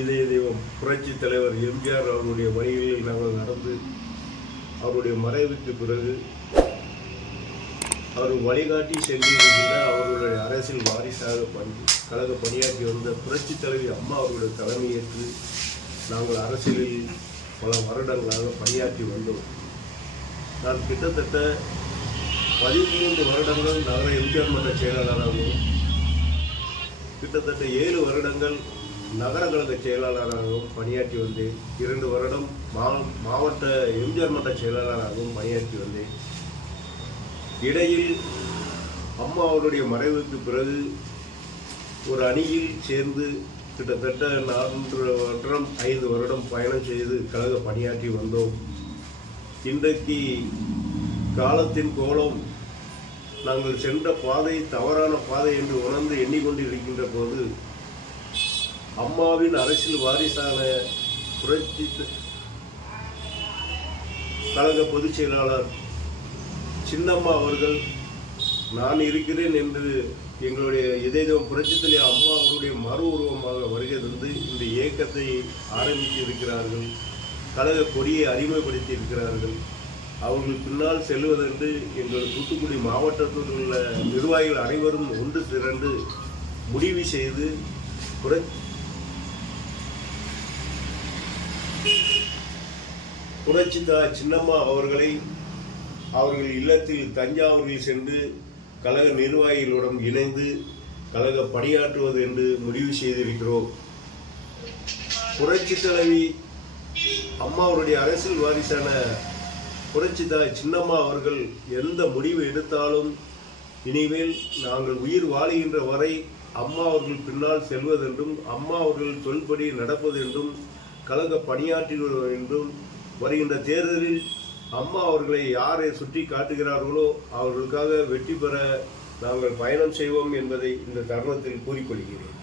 இதய தெய்வம் புரட்சி தலைவர் எம்ஜிஆர் அவருடைய வழிகளில் நாங்கள் நடந்து அவருடைய மறைவுக்கு பிறகு அவர் வழிகாட்டி சென்றிருக்கின்ற அவர்களுடைய அரசியல் வாரிசாக கழக பணியாற்றி வந்த புரட்சி தலைவி அம்மா அவர்களுடைய தலைமையேற்று நாங்கள் அரசியலில் பல வருடங்களாக பணியாற்றி வந்தோம். நான் கிட்டத்தட்ட 13 வருடங்கள் நகர எம்ஜிஆர் மன்ற செயலாளராகவும் கிட்டத்தட்ட 7 வருடங்கள் நகர கழக செயலாளராகவும் பணியாற்றி வந்தேன். 2 வருடம் மாவட்ட எம்ஜிஆர் மன்ற செயலாளராகவும் பணியாற்றி வந்தேன். இடையில் அம்மா அவருடைய மறைவுக்கு பிறகு ஒரு அணியில் சேர்ந்து கிட்டத்தட்ட 4 வருடம் 5 வருடம் பயணம் செய்து கழக பணியாற்றி வந்தோம். இன்றைக்கு காலத்தின் கோலம் நாங்கள் சென்ற பாதை தவறான பாதை என்று உணர்ந்து எண்ணிக்கொண்டிருக்கின்ற போது அம்மாவின் அரசியல் வாரிசான புரட்சி கழக பொதுச் செயலாளர் சின்னம்மா அவர்கள் நான் இருக்கிறேன் என்று எங்களுடைய இதயம் புரட்சித்தலை அம்மா அவருடைய மறு உருவமாக வருகை தந்து இந்த இயக்கத்தை ஆரம்பித்து இருக்கிறார்கள். கழக கொடியை அறிமுகப்படுத்தி இருக்கிறார்கள். அவர்கள் பின்னால் செல்வதென்று எங்கள் தூத்துக்குடி மாவட்டத்தில் உள்ள நிர்வாகிகள் அனைவரும் ஒன்று திரண்டு முடிவு செய்து புரட்சிதா சின்னம்மா அவர்களை அவர்கள் இல்லத்தில் தஞ்சாவூரில் சென்று கழக நிர்வாகிகளுடன் இணைந்து கழக பணியாற்றுவது என்று முடிவு செய்திருக்கிறோம். புரட்சி தலைவி அம்மா அவருடைய அரசியல் வாரிசான புரட்சிதா சின்னம்மா அவர்கள் எந்த முடிவு எடுத்தாலும் இனிமேல் நாங்கள் உயிர் வாழுகின்ற வரை அம்மா அவர்கள் பின்னால் செல்வதென்றும் அம்மா அவர்கள் சொல்படி நடப்பது என்றும் கழக பணியாற்றுவது என்றும் வருகின்ற தேர்தலில் அம்மா அவர்களை யாரை சுட்டி காட்டுகிறார்களோ அவர்களுக்காக வெற்றி பெற நாங்கள் பயணம் செய்வோம் என்பதை இந்த தருணத்தில் கூறிக்கொள்கிறேன்.